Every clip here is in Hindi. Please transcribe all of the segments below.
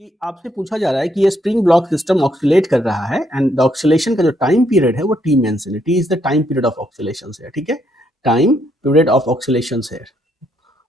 कि आपसे पूछा जा रहा है कि ये स्प्रिंग ब्लॉक सिस्टम ऑक्सीलेट कर रहा है एंड द ऑक्सीलेशन का जो टाइम पीरियड है वो टी मेंशन है। T is the time period of oscillation है, ठीक है। टाइम पीरियड ऑफ ऑक्सीलेशन है,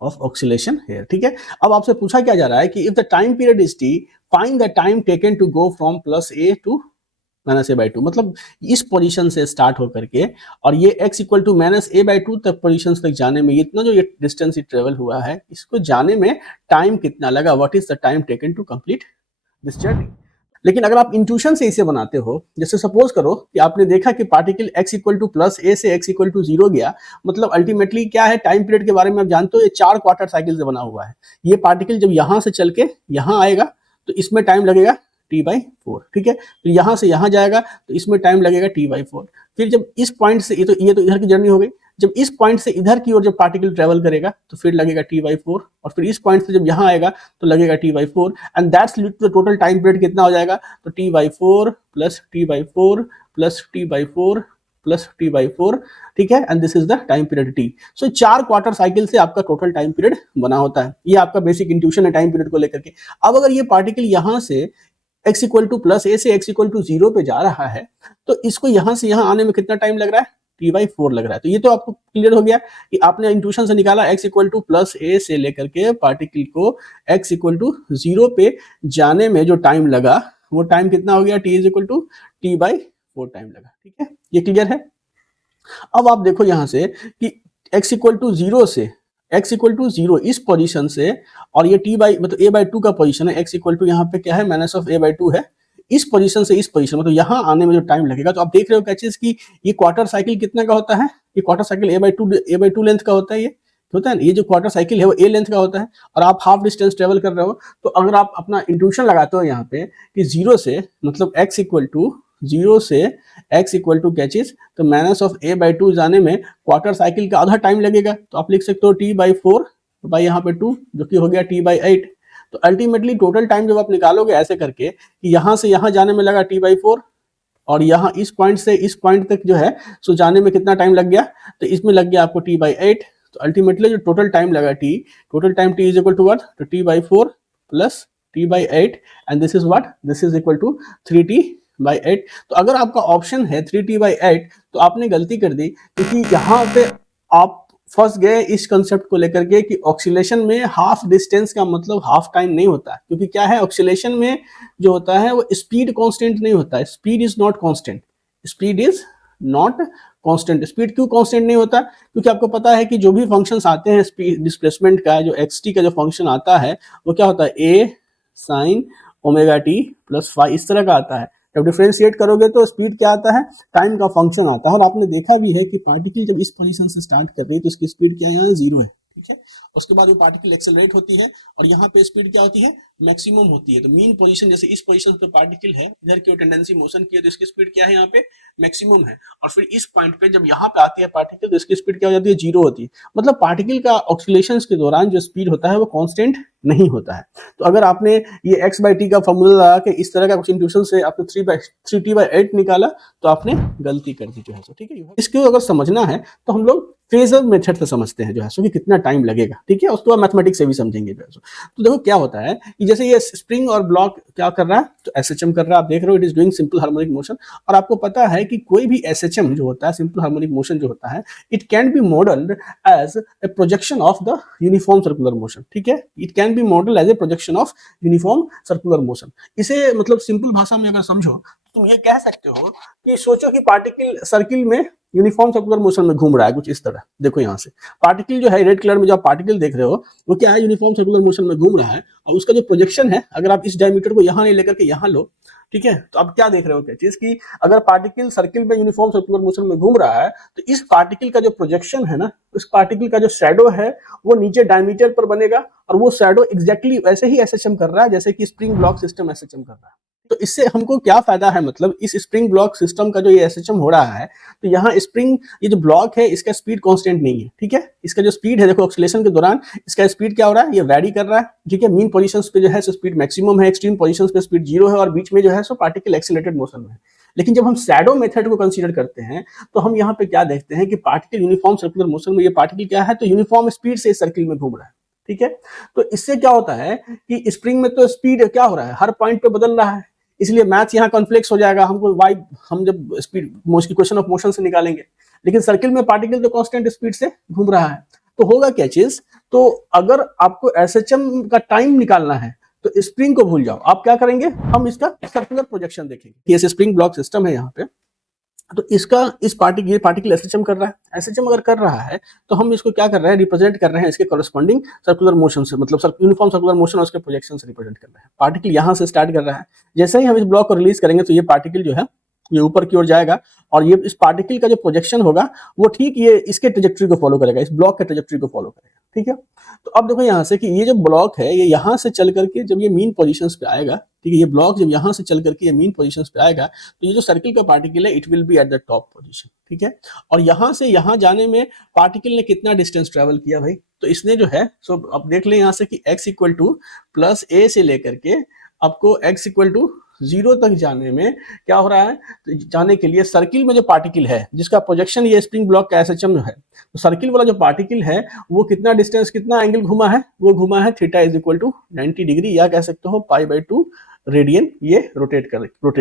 ऑफ ऑक्सीलेशन है, ठीक है। अब आपसे पूछा क्या जा रहा है कि if the time period is t, find the time taken to go from plus a to minus a by two. मतलब इस पोजीशन से स्टार्ट होकर के और ये x equal to minus a by two तक पोजीशन तक जाने में इतना जो ये डिस्टेंस ट्रेवल हुआ है, इसको जाने में टाइम कितना लगा, what is the time taken to complete this journey. लेकिन अगर आप इंट्यूशन से इसे बनाते हो, जैसे सपोज करो कि आपने देखा कि particle x equal to plus A से x इक्वल टू 0 गया, मतलब अल्टीमेटली क्या है, टाइम पीरियड के बारे में आप जानते हो ये 4 क्वार्टर साइकिल से बना हुआ है। ये पार्टिकल जब यहां से चल के यहां आएगा तो इसमें टाइम लगेगा t/4, ठीक है। तो यहां से यहां जाएगा तो इसमें टाइम लगेगा t/4। फिर जब इस पॉइंट से ये तो इधर की जर्नी हो गई, जब इस पॉइंट से इधर की ओर जब पार्टिकल ट्रेवल करेगा तो फिर लगेगा t/4, और फिर इस पॉइंट से जब यहाँ आएगा तो लगेगा t/4, and that's lead to the total time period कितना हो जाएगा, तो t/4 plus t/4 plus t/4 plus t/4, ठीक है। And this is the time period t। So 4 quarter cycle से आपका टोटल टाइम पीरियड बना होता है। ये आपका बेसिक इंट्यूशन है टाइम पीरियड को लेकर के। अब अगर ये पार्टिकल यहाँ से x equal to plus A से x इक्वल टू 0 पे जा रहा है तो इसको यहां से यहां आने में कितना टाइम लग रहा है, t/4 लग रहा है। तो ये तो आपको क्लियर हो गया कि आपने इंट्यूशन से निकाला x equal to plus A से लेकर के पार्टिकल को x इक्वल टू 0 पे जाने में जो टाइम लगा वो टाइम कितना हो गया, t is equal to t/4 time लगा, ठीक है। ये क्लियर है। अब आप देखो यहां से कि x इक्वल टू 0 से x इक्वल टू 0 इस पोजीशन से, और ये t बाई मतलब a बाई 2 का पोजीशन है, x इक्वल टू यहाँ पे क्या है माइनस ऑफ a बाई 2 है, इस पोजीशन से इस पोजीशन मतलब यहाँ आने में जो टाइम लगेगा, तो आप देख रहे हो क्या चीज की ये क्वार्टर साइकिल कितना का होता है, ये quarter cycle a by 2 length का होता है। ये होता है ना, ये जो क्वार्टर साइकिल है वो a लेंथ का होता है, और आप हाफ डिस्टेंस ट्रेवल कर रहे हो। तो अगर आप अपना इंट्यूशन लगाते हो यहाँ पे कि 0 से मतलब x इक्वल टू 0 से x इक्वल टू क्या चीज, तो माइनस ऑफ a बाई 2 जाने में क्वार्टर साइकिल का आधा टाइम लगेगा, तो आप लिख सकते हो t/4 बाई यहाँ पे 2 जो कि हो गया t/8। तो अल्टीमेटली टोटल टाइम जब आप निकालोगे ऐसे करके कि यहाँ से यहाँ जाने में लगा t/4, और यहाँ इस पॉइंट से इस पॉइंट तक जो है सो जाने में कितना टाइम लग गया, तो इसमें लग गया आपको t/8। तो अल्टीमेटली जो टोटल टाइम लगा total time t is equal to what, तो t/4 plus t/8, and this is what, this is equal to 3t/8। तो अगर आपका ऑप्शन है 3t/8 तो आपने गलती कर दी, क्योंकि यहाँ पे आप फंस गए इस कंसेप्ट को लेकर के कि ऑक्सीलेशन में हाफ डिस्टेंस का मतलब हाफ टाइम नहीं होता है। क्योंकि क्या है, ऑक्सीलेशन में जो होता है वो स्पीड कांस्टेंट नहीं होता है, speed is not constant, speed is not constant. Speed क्यों कांस्टेंट नहीं होता, क्योंकि आपको पता है कि जो भी फंक्शंस आते हैं स्पीड डिस्प्लेसमेंट का, जो xt का जो फंक्शन आता है वो क्या होता है, a sin omega t plus phi, इस तरह का आता है। जब डिफरेंशिएट करोगे तो स्पीड क्या आता है, टाइम का फंक्शन आता है। और आपने देखा भी है कि पार्टिकल जब इस पोजीशन से स्टार्ट कर रही है तो इसकी स्पीड क्या है, यहाँ 0 है, ठीक है। उसके बाद वो पार्टिकल एक्सेलरेट होती है और यहाँ पे स्पीड क्या होती है, मैक्सिमम होती है। तो मीन पोजीशन जैसे इस पोजीशन पे पार्टिकल है, इधर की टेंडेंसी मोशन की है, तो इसकी स्पीड क्या है, यहाँ पे मैक्सिमम है। और फिर इस पॉइंट पे जब यहाँ पे आती है पार्टिकल तो इसकी स्पीड क्या हो जाती है, 0 होती है। मतलब पार्टिकल का ऑक्सीलेशंस के दौरान जो स्पीड होता है वो कांस्टेंट नहीं होता है। तो अगर आपने ये x बाई टी का फॉर्मूला लगा के इस तरह का कुछ इंट्यूशन से आपने 3t/8 निकाला तो आपने गलती कर दी जो है, ठीक है। इसको अगर समझना है तो हम लोग फेजर मेथड से समझते हैं जो है सो, कि कितना टाइम लगेगा, ठीक है। उसके बाद मैथमेटिक्स से भी समझेंगे जो है सो। तो देखो क्या होता है कि जैसे ये स्प्रिंग और ब्लॉक क्या कर रहा है, तो एसएचएम कर रहा है, आप देख रहे हो it is doing simple harmonic motion. और आपको पता है कि कोई भी एसएचएम जो होता है, सिंपल हार्मोनिक मोशन जो होता है, it can be modelled as a projection of the uniform circular motion, ठीक है। It can be modelled as a projection of uniform circular motion. इसे मतलब सिंपल भाषा में अगर समझो तो तुम ये कह सकते हो कि सोचो कि पार्टिकल सर्किल में यूनिफॉर्म सर्कुलर मोशन में घूम रहा है, कुछ इस तरह। देखो यहाँ से पार्टिकल जो है रेड कलर में जो आप पार्टिकल देख रहे हो वो क्या है, यूनिफॉर्म सर्कुलर मोशन में घूम रहा है। और उसका जो प्रोजेक्शन है, अगर आप इस डायमीटर को यहाँ नहीं लेकर के यहाँ लो, ठीक है, तो आप क्या देख रहे हो क्या चीज की, अगर पार्टिकल सर्किल में यूनिफॉर्म सर्कुलर मोशन में घूम रहा है तो इस पार्टिकल का जो प्रोजेक्शन है ना, उस पार्टिकल का जो शैडो है वो नीचे डायमीटर पर बनेगा, और वो शैडो एग्जैक्टली वैसे ही एसएचएम कर रहा है जैसे कि स्प्रिंग ब्लॉक सिस्टम एसएचएम कर रहा है। तो इससे हमको क्या फायदा है, मतलब इस स्प्रिंग ब्लॉक सिस्टम का जो ये एसएचएम हो रहा है, तो यहाँ स्प्रिंग ये जो ब्लॉक है इसका स्पीड कांस्टेंट नहीं है, ठीक है। इसका जो स्पीड है, देखो ऑक्सीलेशन के दौरान इसका स्पीड क्या हो रहा है, ये वैरी कर रहा है, ठीक है। मीन पोजीशंस पे जो है सो स्पीड मैक्सिमम है, एक्सट्रीम पोजीशंस पे स्पीड 0 है, और बीच में जो है सो पार्टिकल एक्सीलरेटेड मोशन में है। लेकिन जब हम शैडो मेथड को कंसीडर करते हैं तो हम यहाँ पे क्या देखते हैं कि पार्टिकल यूनिफॉर्म सर्कुलर मोशन में, ये पार्टिकल क्या है, तो यूनिफॉर्म स्पीड से इस सर्किल में घूम रहा है, ठीक है। तो इससे क्या होता है कि स्प्रिंग में तो स्पीड क्या हो रहा है, हर पॉइंट पे बदल रहा है, इसलिए मैथ यहाँ कॉन्फ्लिक्ट हो जाएगा, हमको वाई हम जब स्पीड इक्वेशन ऑफ मोशन से निकालेंगे, लेकिन सर्किल में पार्टिकल तो कांस्टेंट स्पीड से घूम रहा है, तो होगा क्या चीज, तो अगर आपको एसएचएम का टाइम निकालना है तो स्प्रिंग को भूल जाओ, आप क्या करेंगे, हम इसका सर्कुलर प्रोजेक्शन देखेंगे। ये स्प्रिंग ब्लॉक सिस्टम है यहाँ पे, तो इसका इस पार्टिकल एसएचएम कर रहा है, एसएचएम अगर कर रहा है तो हम इसको क्या कर रहे हैं, रिप्रेजेंट कर रहे हैं इसके कॉरेस्पॉन्डिंग सर्कुलर मोशन से, मतलब यूनिफॉर्म सर्कुलर मोशन और उसके प्रोजेक्शन से रिप्रेजेंट कर रहे हैं। पार्टिकल यहाँ से स्टार्ट कर रहा है, जैसे ही हम इस ब्लॉक को रिलीज करेंगे तो ये पार्टिकल जो है ये ऊपर की ओर जाएगा, और ये इस पार्टिकल का जो प्रोजेक्शन होगा वो ठीक ये इसके ट्रेजेक्टरी को फॉलो करेगा, इस ब्लॉक के ट्रेजेक्टरी को फॉलो करेगा, ठीक है। तो अब देखो यहाँ से कि ये जो ब्लॉक है ये यहाँ से चल करके जब ये मीन पोजीशंस पे आएगा, ठीक है, ये ब्लॉक जब यहाँ से चल करके ये मीन पोजीशंस पे आएगा तो ये जो सर्किल का पार्टिकल है it will be at the top position, ठीक है। और यहाँ से यहाँ जाने में पार्टिकल ने कितना डिस्टेंस ट्रेवल किया भाई, तो इसने जो है सो अब देख लें यहाँ से कि x equal to plus A से लेकर के आपको x इक्वल टू 0 तक जाने में क्या हो रहा है, तो जाने के लिए सर्किल में जो पार्टिकल है जिसका प्रोजेक्शन ये स्प्रिंग ब्लॉक का एसएचएम है, तो सर्किल वाला जो पार्टिकल है वो कितना डिस्टेंस कितना एंगल घुमा है, वो घुमा है theta is equal to 90 degree, या कह सकते हो π/2 रेडियन ये रोटेट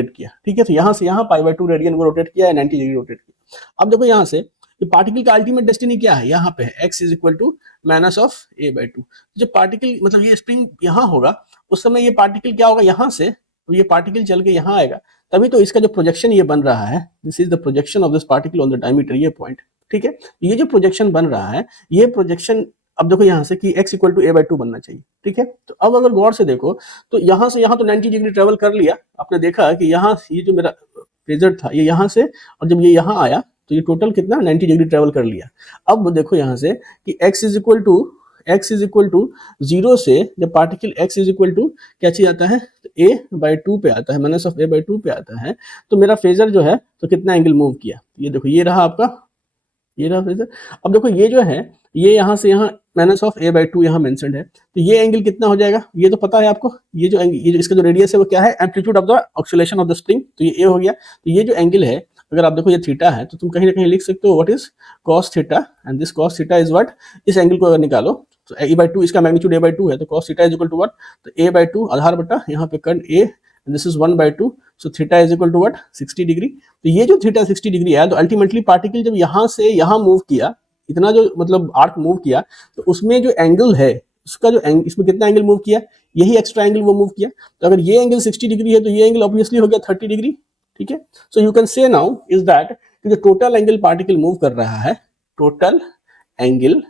किया, ठीक है। तो यहाँ से यहाँ π/2 रेडियन वो रोटेट किया है, 90 डिग्री रोटेट किया। अब देखो यहाँ से पार्टिकल का अल्टीमेट डेस्टिनी क्या है, यहाँ पे है x is equal to minus of a/2। जब पार्टिकल मतलब ये स्प्रिंग यहाँ होगा उस समय ये पार्टिकल क्या होगा, यहाँ से तो ये पार्टिकल चल के यहाँ आएगा, तभी तो इसका जो प्रोजेक्शन ये बन रहा है, this is the projection of this particle on the diameter, ये पॉइंट, ठीक है। ये जो प्रोजेक्शन बन रहा है ये प्रोजेक्शन अब देखो यहाँ से कि x इक्वल टू a/2 बनना चाहिए, ठीक है। तो अब अगर गौर से देखो तो यहाँ से यहाँ तो 90 डिग्री ट्रेवल कर लिया, आपने देखा कि यहाँ ये जो मेरा फेजर था ये यहाँ से, और जब ये यहाँ आया तो ये टोटल कितना 90 डिग्री ट्रेवल कर लिया। अब देखो यहाँ से कि x इज इक्वल टू 0 से जब particle x is equal to क्या चीज आता है, तो a/2 पे आता है, माइनस ऑफ a/2 पे आता है, तो मेरा फेजर जो है तो कितना एंगल मूव किया, ये देखो ये रहा आपका, ये रहा फेजर। अब देखो ये जो है ये यहाँ से यहाँ माइनस ऑफ a/2 यहाँ मेंशन्ड है, तो ये एंगल कितना हो जाएगा, ये तो पता है आपको, ये जो इसका जो रेडियस है वो क्या है, amplitude of the oscillation of the spring, तो ये a हो गया। तो ये जो एंगल है अगर आप देखो ये थीटा है तो तुम कहीं ना कहीं लिख सकते हो what is cos theta, and this cos theta is what, इस एंगल को अगर निकालो तो a/2 इसका मैग्नीट्यूड a/2 है, तो cos theta is equal to what, तो a/2 आधार बटा यहाँ पे कर्ण a, this is 1/2, so theta is equal to what 60 degree. तो ये जो थीटा 60 डिग्री है, तो अल्टीमेटली पार्टिकल जब यहाँ से यहाँ मूव किया, इतना जो मतलब आर्क मूव किया, तो उसमें जो एंगल है उसका जो एंगल, इसमें कितना एंगल मूव किया, यही एक्स्ट्रा एंगल वो मूव किया। तो अगर ये एंगल 60 डिग्री है तो ये एंगल ऑब्वियसली हो गया 30 डिग्री, ठीक है। So you can say now is that कि जो टोटल एंगल पार्टिकल मूव कर रहा है, total angle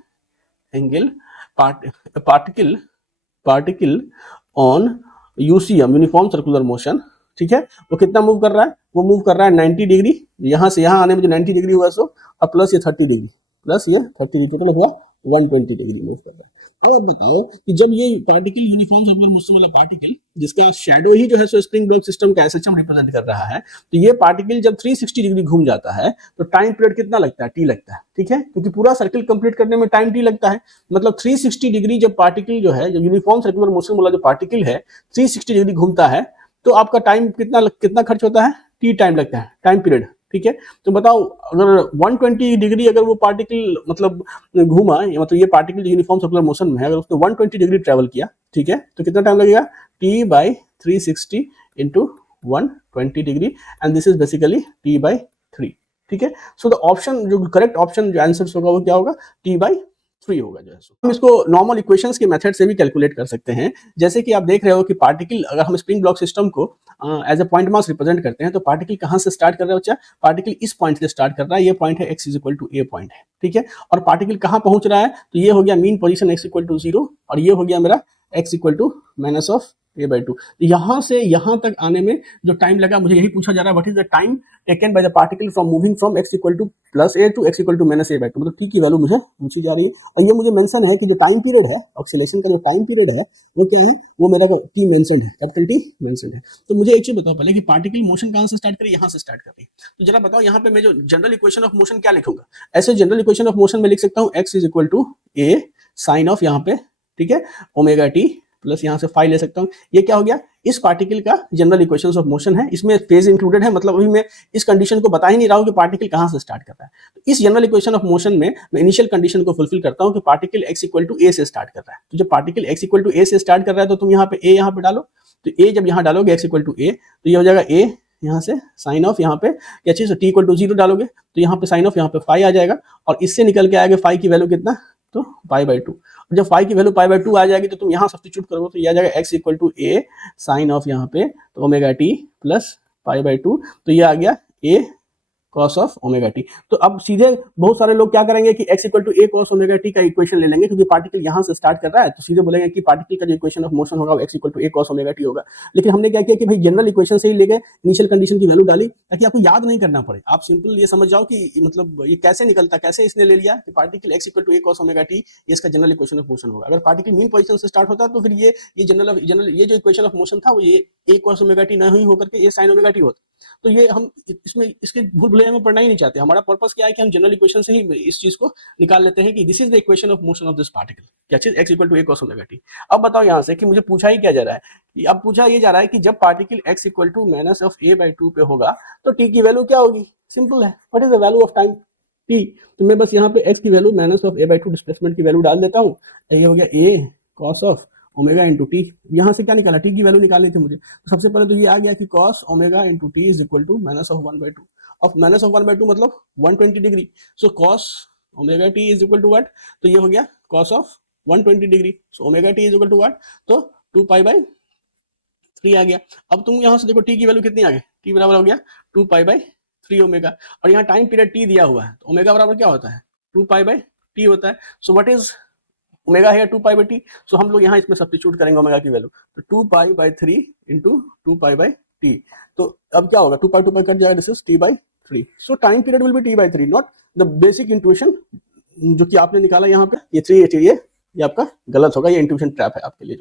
particle on UCM uniform circular motion, ठीक है, वो कितना मूव कर रहा है, वो मूव कर रहा है 90 डिग्री, यहाँ से यहाँ आने में जो 90 डिग्री हुआ सो, और प्लस ये 30 डिग्री, प्लस ये 30 डिग्री, टोटल हुआ 120 डिग्री मूव कर रहा है। अब आप बताओ कि जब ये पार्टिकल यूनिफॉर्म सर्कुलर मोशन वाला पार्टिकल जिसका शैडो ही जो है सो स्प्रिंग ब्लॉक सिस्टम का एसएचएम रिप्रेजेंट कर रहा है, तो ये पार्टिकल जब 360 डिग्री घूम जाता है तो टाइम पीरियड कितना लगता है, टी लगता है, ठीक है, क्योंकि पूरा सर्किल कंप्लीट करने में टाइम टी लगता है। मतलब 360 डिग्री जब पार्टिकल जो है, जब यूनिफॉर्म सर्कुलर मोशन वाला जो पार्टिकल है 360 डिग्री घूमता है तो आपका टाइम कितना खर्च होता है, टी टाइम लगता है, टाइम पीरियड, ठीक है। तो बताओ अगर 120 डिग्री अगर वो पार्टिकल मतलब घूमा, मतलब ये पार्टिकल यूनिफॉर्म सर्कुलर मोशन में है, अगर उसने 120 डिग्री ट्रेवल किया, ठीक है, तो कितना टाइम लगेगा, t/360 into 120 degree, and this is basically t/3, ठीक है। सो द ऑप्शन जो करेक्ट ऑप्शन जो आंसर होगा वो क्या होगा, t/3 होगा जो है। हम इसको नॉर्मल इक्वेशंस के मेथड से भी कैलकुलेट कर सकते हैं, जैसे कि आप देख रहे हो कि पार्टिकल अगर हम स्प्रिंग ब्लॉक सिस्टम को as a point mass represent करते हैं, तो पार्टिकल कहां से स्टार्ट कर रहा है बच्चा, पार्टिकल इस पॉइंट से स्टार्ट कर रहा है, ये पॉइंट है x is equal to a point है, ठीक है। और पार्टिकल कहां पहुंच रहा है, तो ये हो गया mean position x equal to 0, और ये हो गया मेरा x equal to minus of a/2। यहाँ से यहाँ तक आने में जो टाइम लगा, मुझे यही पूछा जा रहा है what is the time taken by the particle from moving from x equal to plus a to x equal to minus a/2, मतलब t की वैल्यू मुझे पूछी जा रही है। और ये मुझे मेंशन है कि जो टाइम पीरियड है ऑक्सीलेशन का, जो टाइम पीरियड है वो क्या है, वो मेरा t मेंशन्ड है, कैपिटल T मेंशन्ड है। तो मुझे एक चीज बताओ पहले कि पार्टिकल मोशन कहां से स्टार्ट करी, यहाँ से स्टार्ट कर रही है, तो जरा बताओ यहाँ पे मैं जो जनरल इक्वेशन ऑफ मोशन क्या लिखूंगा, ऐसे जनरल इक्वेशन ऑफ मोशन में लिख सकता हूँ x is equal to a sine of यहाँ पे, ठीक है, ओमेगा t प्लस यहाँ से फाई ले सकता हूँ, ये क्या हो गया इस पार्टिकल का जनरल इक्वेशंस ऑफ मोशन है, इसमें फेज इंक्लूडेड है, मतलब अभी मैं इस कंडीशन को बता ही नहीं रहा हूँ कि पार्टिकल कहाँ से स्टार्ट कर रहा है। तो इस जनरल इक्वेशन ऑफ मोशन में मैं इनिशियल कंडीशन को फुलफिल करता हूँ कि पार्टिकल x इक्वल टू ए से स्टार्ट कर रहा है। तो जब पार्टिकल x इक्वल टू ए से स्टार्ट कर रहा है तो तुम यहाँ पे a यहाँ पे डालो, तो a जब यहाँ डालोगे x इक्वल टू ए, तो ये हो जाएगा a, यहाँ से साइन ऑफ यहाँ पे क्या चीज t इक्वल टू 0 डालोगे तो यहाँ पे साइन ऑफ यहाँ पे फाई आ जाएगा, और इससे निकल के आएगा फाई की वैल्यू कितना, तो π/2। जब फाई की वैल्यू π/2 आ जाएगी तो तुम यहाँ सब्स्टिट्यूट करोगे तो ये आ जाएगा x equal to a sine of यहाँ पे तो ओमेगा टी प्लस π/2, तो ये आ गया a cos of omega T. तो अब सीधे बहुत सारे लोग क्या करेंगे कि x equal to a cos omega t का इक्वेशन ले लेंगे, क्योंकि पार्टिकल यहाँ से स्टार्ट कर रहा है तो सीधे बोलेंगे कि पार्टिकल का जो इक्वेशन ऑफ मोशन होगा वो x equal to a cos omega t होगा। लेकिन हमने क्या किया कि भाई जनरल इक्वेशन से ही लेके इनिशियल कंडीशन की वैल्यू डाली ताकि आपको याद नहीं करना पड़े, आप सिंपल ये समझ जाओ कि मतलब ये कैसे निकलता, कैसे इसने ले लिया कि particle x equal to a cos omega t ये इसका जनरल इक्वेशन ऑफ मोशन होगा। अगर पार्टिकल मीन पोजीशन से स्टार्ट होता तो फिर ये जनरल ये जो इक्वेशन ऑफ मोशन था वो ये ए cos ओमेगा टी नहीं होकर के ए sin ओमेगा टी होता। तो ये हम इसमें इसके भूल भुलैया में पढ़ना ही नहीं चाहते। हमारा पर्पस क्या है कि हम जनरल इक्वेशन से ही इस चीज को निकाल लेते हैं कि this is the equation of motion of this particle, क्या चीज x equal to a cos omega t. अब बताओ यहाँ से कि मुझे पूछा ही क्या जा रहा है कि अब पूछा ये जा रहा है कि जब particle x equal to minus of a/2 पे होगा तो t की वैल्यू क्या होगी। सिंपल है, what is the value of time t। तो मैं बस यहाँ पे x की value minus of a/2 displacement की वैल्यू डाल देता हूँ, ये हो गया a cos of omega into T. यहाँ से क्या निकाला, टी की वैल्यू निकालनी थी मुझे, तो सबसे पहले तो ये आ गया कि cos omega into t is equal to minus of 1/2 of minus of 1/2 मतलब 120 degree. So cos omega t is equal to what, तो ये हो गया cos of 120 degree. So omega t is equal to what, तो 2π/3 आ गया। अब तुम यहाँ से देखो टी की वैल्यू कितनी आ गई, टी बराबर हो गया 2π/3 ओमेगा, और यहाँ टाइम पीरियड टी दिया हुआ है तो ओमेगा बराबर क्या होता है 2π/t होता है। सो व्हाट इज ओमेगा है 2π/t, सो हम लोग यहाँ इसमें सब्स्टिट्यूट करेंगे ओमेगा की वैल्यू, तो 2π/3 इंटू 2π/t। तो अब क्या होगा 2π कट जाएगा, this is t/3। So time period will be t/3, not the basic intuition जो कि आपने निकाला यहाँ पे ये 3 ये आपका गलत होगा, ये इंट्यूशन ट्रैप है आपके लिए।